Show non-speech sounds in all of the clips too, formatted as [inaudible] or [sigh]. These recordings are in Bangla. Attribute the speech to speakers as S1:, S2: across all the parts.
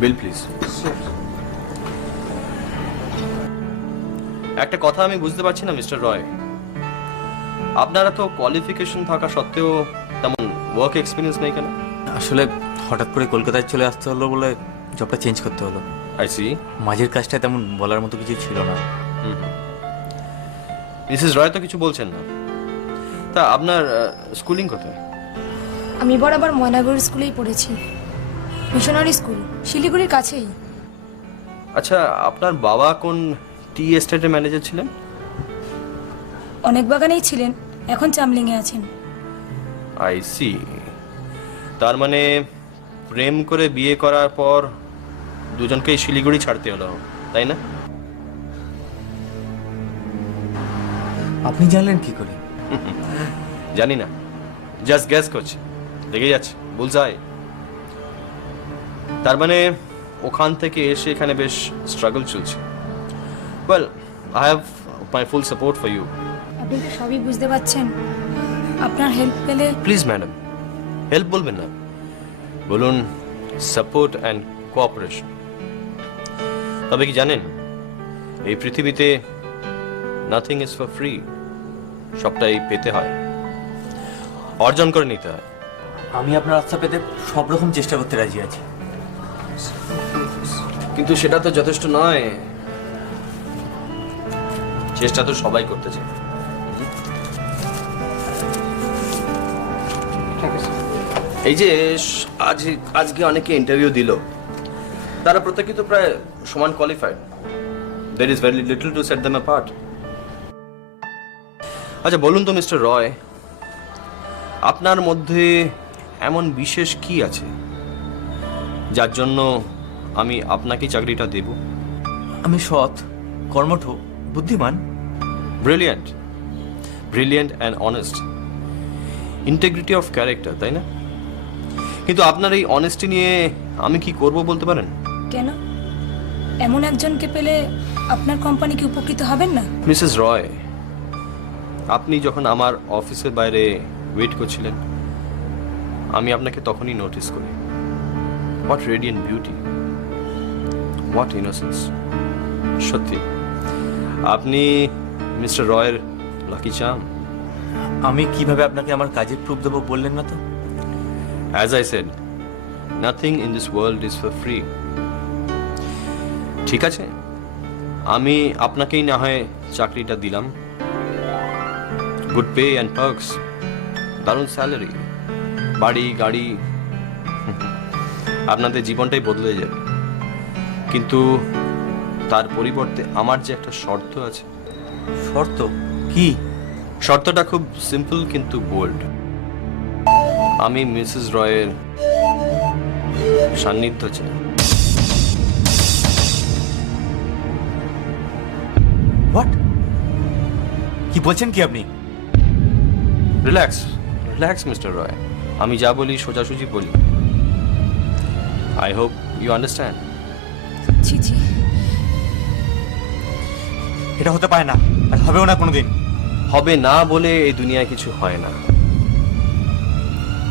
S1: বিল প্লিজ একটা কথা আমি বুঝতে পারছি না মিস্টার রয়। আপনারা তো কোয়ালিফিকেশন থাকা সত্ত্বেও তেমন ওয়ার্ক এক্সপিরিয়েন্স নেই কেন?
S2: আসলে হঠাৎ করে কলকাতায় চলে আসতে হলো বলে জবটা চেঞ্জ করতে হলো।
S1: আই সি
S2: মাঝের কাজটা তেমন বলার মতো কিছু ছিল না।
S1: মিসেস রয় তো কিছু বলছেন না। তা আপনার স্কুলিং কোথায়?
S3: আমি বরাবর ময়নাগুড়ি স্কুলেই পড়েছি। মিশনারি স্কুল শিলিগুড়ির কাছেই।
S1: আচ্ছা আপনার বাবা কোন টি এস্টেটের ম্যানেজার ছিলেন?
S3: অনেক বাগানেই ছিলেন এখন চামলিংয়ে আছেন।
S1: I see. তার মানে প্রেম করে বিয়ে করার পর দুজনকেই শিলিগুড়ি ছাড়তে হলো তাই না?
S2: আপনি জানলেন কি করে?
S1: জানি না। জাস্ট গ্যাস করছি। লেগে যাচ্ছে। বুলসাই। তার মানে ওখান থেকে এসে এখানে বেশ স্ট্রাগল চলছে। Well I have my full support for you
S3: আপনি তো সবই বুঝতে পারছেন। আপনার হেল্প পেলে
S1: প্লিজ ম্যাডাম হেল্প বলবেন না। বলুন সাপোর্ট অ্যান্ড কোঅপারেশন তবে কি জানেন এই পৃথিবীতে নাথিং ইজ ফর ফ্রি সবটাই পেতে হয়। অর্জন করে নিতে হয়।
S2: আমি আপনার রাস্তা পেতে সব রকম চেষ্টা করতে রাজি আছি।
S1: কিন্তু সেটা তো যথেষ্ট নয়। চেষ্টা তো সবাই করতেছে এই যে আজ আজকে অনেকে ইন্টারভিউ দিল। তারা প্রত্যেকে তো প্রায় সমান qualified there is very little to set them apart আচ্ছা বলুন তো মিস্টার রয় আপনার মধ্যে এমন বিশেষ কি আছে? যার জন্য আমি আপনাকে চাকরিটা দেব।
S2: আমি সৎ কর্মঠ বুদ্ধিমান।
S1: Brilliant brilliant and honest integrity of character তাই না? কিন্তু আপনার এই অনেস্টি নিয়ে আমি কি করব বলতে পারেন?
S3: কেন? এমন একজনকে পেলে আপনার কোম্পানি কি উপকৃত হবেন না?
S1: মিসেস রয় আপনি যখন আমার অফিসের বাইরে ওয়েট করছিলেন আমি আপনাকে তখনই নোটিস করি। What radiant beauty what innocence সত্যি। আপনি মিস্টার রয়ের লাকি চাম
S2: আমি কীভাবে আপনাকে আমার কাজের প্রুফ দেবো বললেন না তো?
S1: As I said, nothing in this world is for free. ঠিক আছে। আমি আপনাকেই না হয় চাকরিটা দিলাম। গুড পে অ্যান্ড পার্কস দারুণ স্যালারি বাড়ি গাড়ি আপনাদের জীবনটাই বদলে যাবে। কিন্তু তার পরিবর্তে আমার যে একটা শর্ত আছে।
S2: শর্ত? কি?
S1: শর্তটা খুব সিম্পল কিন্তু বোল্ড আমি মিসেস রয়ের সান্নিধ্য চাই।
S2: হোয়াট কি বলছেন কি আপনি?
S1: রিল্যাক্স রিল্যাক্স মিস্টার রয় আমি যা বলি সোজাসুজি বলি। আই হোপ ইউ আন্ডারস্ট্যান্ড
S3: ছি ছি।
S2: এটা হতে পারে না আর হবেও না কোনোদিন।
S1: হবে না বলে এই দুনিয়ায় কিছু হয় না।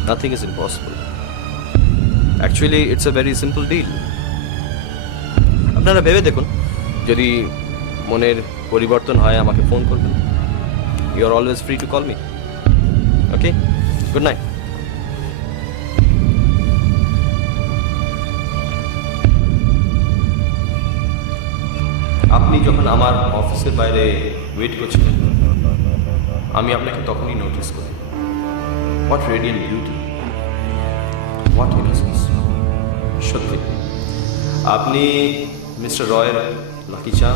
S1: Nothing is impossible actually it's a very simple deal আপনারা ভেবে দেখুন যদি মনের পরিবর্তন হয় আমাকে ফোন করবেন। You are always free to call me okay good night আপনি যখন আমার অফিসের বাইরে ওয়েট করছিলেন, আমি আপনাকে তখনই নোটিস করি। What radiant beauty what innocence সত্যি। আপনি মিস্টার রয়ের লাকি চা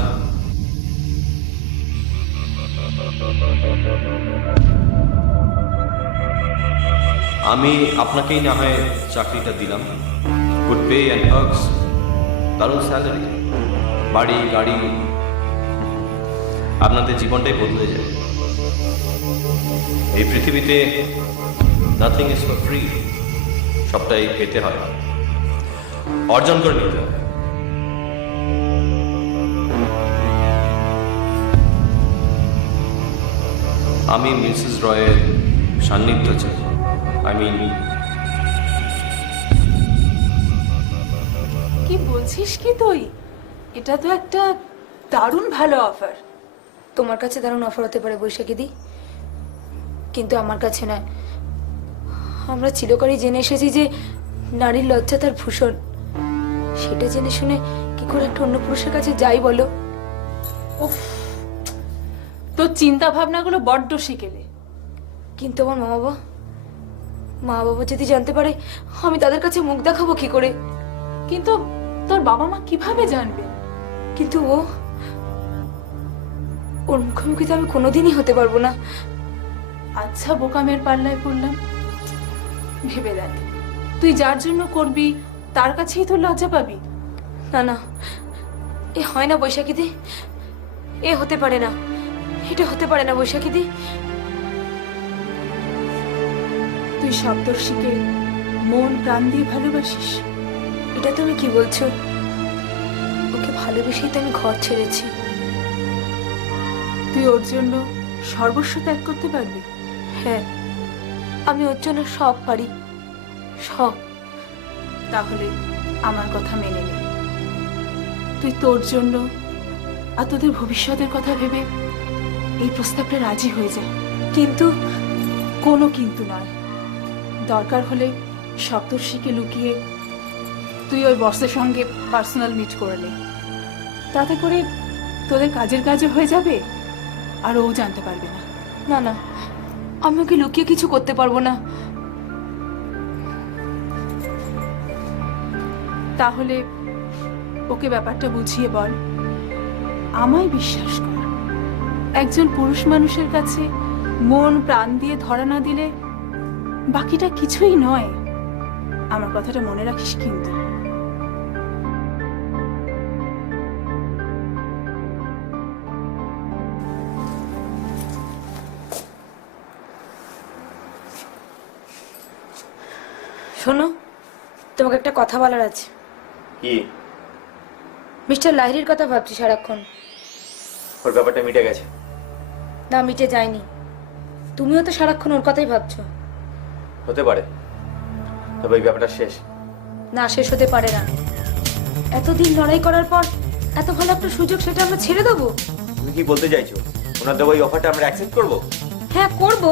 S1: আমি আপনাকেই না হয় চাকরিটা দিলাম। গুড পে অ্যান্ড পার্কস দারুণ স্যালারি বাড়ি, গাড়ি। আপনাদের জীবনটাই বদলে যায়। এই পৃথিবীতে নাথিং ইজ ফর ফ্রি সবটাই পেতে হয়। অর্জন করে নিতে হয়। আমি মিসেস রয়ের সান্নিধ্য চাই। আই মিন
S3: কি
S4: বলছিস কি তুই? এটা তো একটা দারুণ ভালো অফার
S3: তোমার কাছে দারুণ অফার হতে পারে বৈশাখী দি। কিন্তু আমার কাছে নয়। আমরা চিরকালই জেনে এসেছি যে নারীর লজ্জা তার ভূষণ। সেটা জেনে শুনে কি করে একটা অন্য পুরুষের কাছে যাই বলো?
S4: উফ তোর চিন্তা ভাবনাগুলো বড্ড শিখেলে
S3: কিন্তু আমার মা বাবা মা বাবা যদি জানতে পারে আমি তাদের কাছে মুখ দেখাবো কি করে?
S4: কিন্তু তোর বাবা মা কীভাবে জানবে
S3: কিন্তু ও, ওর মুখোমুখি তো আমি কোনোদিনই হতে পারব না।
S4: আচ্ছা বোকামের পাল্লায় পড়লাম। ভেবে দেখ, তুই যার জন্য করবি, তার কাছেই তোর লজ্জা পাবি।
S3: না না, এ হয় না বৈশাখীদি এ হতে পারে না, এটা হতে পারে না বৈশাখীদি
S4: তুই সপ্তর্ষিকে মন, প্রাণ দিয়ে ভালোবাসিস,
S3: এটা তুমি কি বলছো? ভালোবেসেই তো আমি ঘর ছেড়েছি।
S4: তুই ওর জন্য সর্বস্ব ত্যাগ করতে পারবি?
S3: হ্যাঁ আমি ওর জন্য সব পারি সব।
S4: তাহলে আমার কথা মেনে নে। তুই তোর জন্য আর তোদের ভবিষ্যতের কথা ভেবে এই প্রস্তাবটা রাজি হয়ে যা।
S3: কিন্তু
S4: কোনো কিন্তু নয়। দরকার হলে সপ্তর্ষিকে লুকিয়ে তুই ওই বসের সঙ্গে পার্সোনাল মিট করে নে। তাতে করে তোদের কাজের কাজে হয়ে যাবে? আর ও জানতে পারবে না।
S3: না না। আমি ওকে লুকিয়ে কিছু করতে পারব না।
S4: তাহলে ওকে ব্যাপারটা বুঝিয়ে বল। আমায় বিশ্বাস কর। একজন পুরুষ মানুষের কাছে মন প্রাণ দিয়ে ধরা না দিলে বাকিটা কিছুই নয়। আমার কথাটা মনে রাখিস কিন্তু।
S3: শোনো তোমাকে একটা কথা বলার আছে।
S2: কি?
S3: মিস্টার লাহিরির কথা ভাবছি সারাক্ষণ।
S2: ওর ব্যাপারটা মিটে গেছে।
S3: না মিটে যায়নি। তুমিও তো সারাক্ষণ ওর কথাই ভাবছ।
S2: হতে পারে। তবে এই ব্যাপারটা শেষ।
S3: না শেষ হতে পারে না। এতদিন লড়াই করার পর এত ভালো একটা সুযোগ সেটা আমরা ছেড়ে দেবো?
S2: তুমি কি বলতে চাইছো? ওনার দেওয়া এই অফারটা আমরা অ্যাকসেপ্ট করব?
S3: হ্যাঁ করব।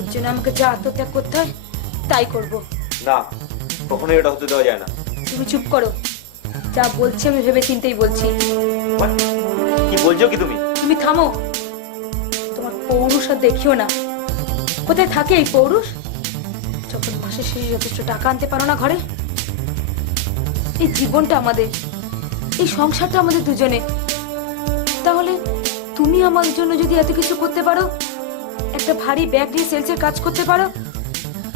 S3: এর জন্য আমাকে যা আত্মত্যাগ করতে হয় তাই করব।
S2: না কখনোই এটা হতে দেওয়া যায় না।
S3: তুমি চুপ করো। যা বলছি আমি ভেবে চিন্তেই বলছি
S2: কি বলছো কি তুমি?
S3: তুমি থামো। তোমার পৌরুষ আর দেখিও না। কোথায় থাকে এই পৌরুষ? যখন মাসের শেষে যথেষ্ট টাকা আনতে পারো না ঘরে? এই জীবনটা আমাদের এই সংসারটা আমাদের দুজনে। তাহলে তুমি আমার জন্য যদি এত কিছু করতে পারো একটা ভারী ব্যাগ নিয়ে সেলসের কাজ করতে পারো?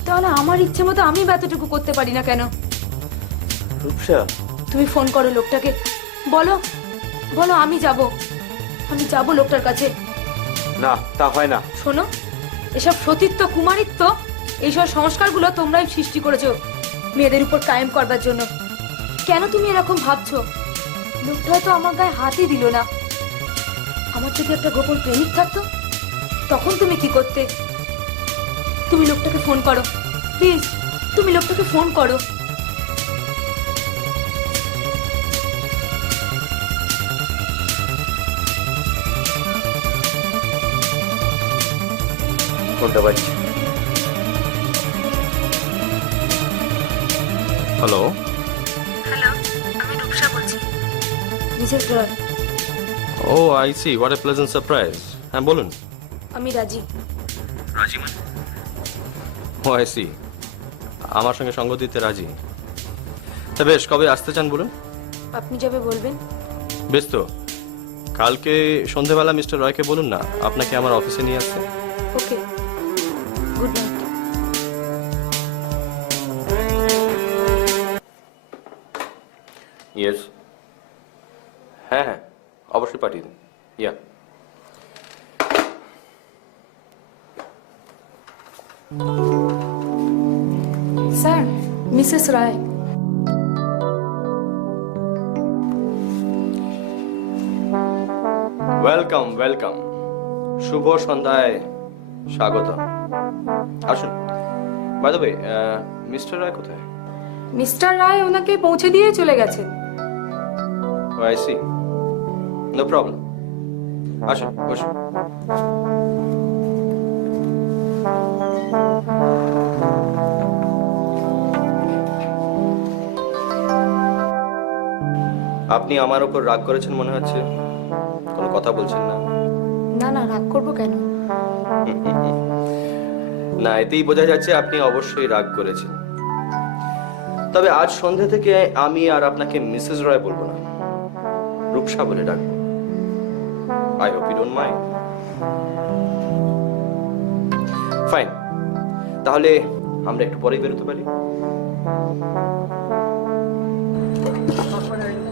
S3: তাহলে আমার ইচ্ছে মতো আমি এতটুকু করতে পারি না কেন?
S2: রূপসা।
S3: তুমি ফোন করো লোকটাকে। বলো বলো আমি যাব। আমি যাব লোকটার কাছে।
S2: না তা হয় না।
S3: শোনো এসব সতীত্ব কুমারিত্ব এইসব সংস্কারগুলো তোমরাই সৃষ্টি করেছ মেয়েদের উপর কায়েম করবার জন্য। কেন তুমি এরকম ভাবছ? লোকটা হয়তো আমার গায়ে হাতই দিল না। আমার যদি একটা গোপন প্রেমিক থাকতো তখন তুমি কি করতে? তুমি লোকটাকে ফোন করো। প্লিজ তুমি লোকটাকে ফোন করো।
S2: ফোনটা বাজছে?
S1: হ্যালো
S3: হ্যালো আমি রূপসা বলছি। Mrs Roy
S1: oh I see what a pleasant surprise হ্যাঁ বলুন।
S3: আমি রাজি।
S1: রাজি মানে ও আই সি আমার সঙ্গে সঙ্গ দিতে রাজি? তা বেশ কবে আসতে চান বলুন?
S3: আপনি যাবে বলবেন।
S1: বেশ তো। কালকে সন্ধেবেলা মিস্টার রয়কে বলুন না আপনাকে আমার অফিসে নিয়ে আসতে।
S3: ওকে। Good night.
S1: ইয়েস হ্যাঁ হ্যাঁ অবশ্যই পাঠিয়ে দিন। Yeah
S3: sir Mrs Ray.
S1: Welcome welcome. শুভ সন্ধ্যায় স্বাগত আসুন। By the way Mr Ray কোথায়?
S3: মিস্টার রায় ওনাকে পৌঁছে দিয়ে চলে গেছেন।
S1: Oh I see no problem আসুন বসুন। আপনি আমার ওপর রাগ করেছেন মনে হচ্ছে? কোনো কথা বলছেন না?
S3: না না রাগ করব কেন? [laughs]
S1: না এতেই বোঝা যাচ্ছে আপনি অবশ্যই রাগ করেছেন। তবে আজ সন্ধে থেকে আমি আর আপনাকে মিসেস রয় বলব না। রূপসা বলে ডাকবো। I hope you don't mind. Fine. তাহলে আমরা একটু পরেই বেরোতে পারি।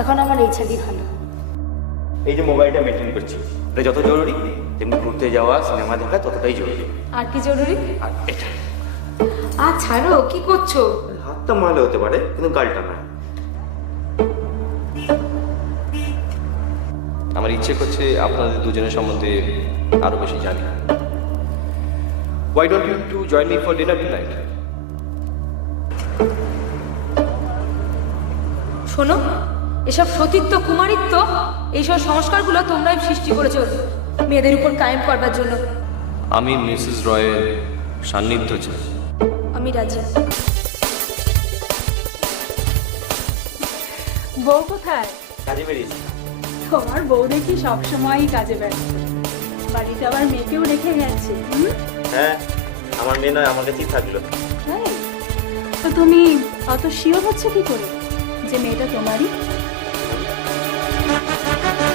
S3: এখন আমার এই ছাদি ভালো।
S2: এই যে মোবাইলটা মেনটেন করছি এটা যত জরুরি তেমনি ঘুরতে যাওয়া সিনেমা দেখা ততটাই জরুরি।
S3: আর কি জরুরি?
S2: আর এটা।
S3: আর ছাড়ো কি করছ?
S2: হাতটা ময়লা হতে পারে কিন্তু গালটা না
S1: আমার ইচ্ছে করছে আপনাদের দুজনের সম্বন্ধে আরও বেশি জানি। Why don't you to join me for dinner tonight
S3: শোনো এসব সতীত্ব কুমারিত্ব এইসব সংস্কারগুলো তোমরাই সৃষ্টি করেছ মেয়েদের উপর কায়েম করবার জন্য।
S1: আমি মিসেস রয়ের সান্নিধ্য চাই।
S3: আমি রাজি।
S4: বউ কোথায়?
S2: কাজে বেরিয়েছি।
S4: তোমার বউ দেখি সবসময়ই কাজে ব্যস্ত। বাড়িতে আবার মেয়েকেও রেখে গেছে
S2: হ্যাঁ আমার মেয়ে নয় আমার কাছেই থাকল।
S4: তাই? তো তুমি অত শিওর হচ্ছে কি করে যে মেয়েটা তোমারই? Bye.